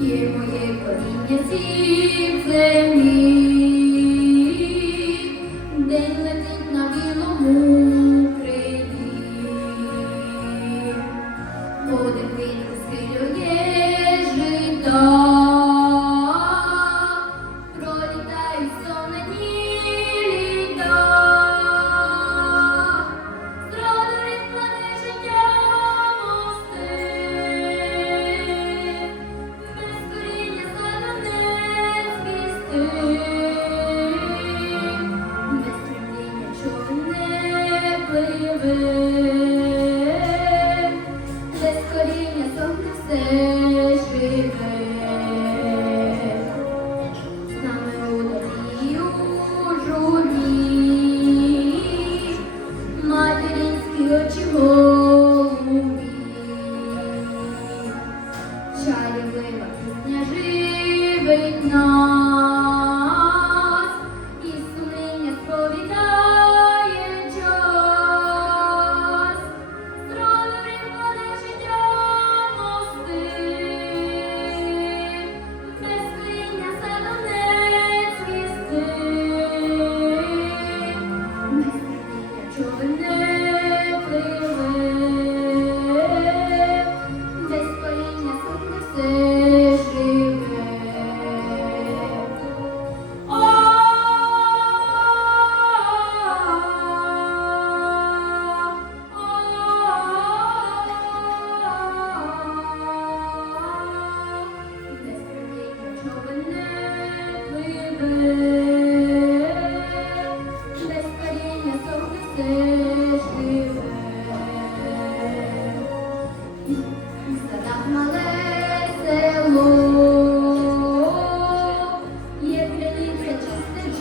є моє коріння сім землі, день летить на білому крилі, Подих вітер схилює. пливе, десь коріння сонце живе, з нами у дорію.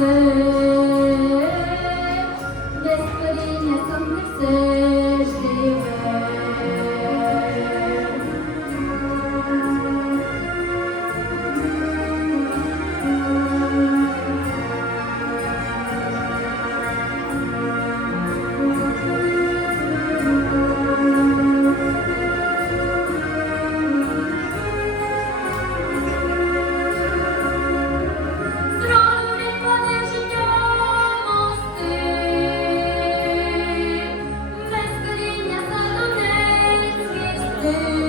day. there.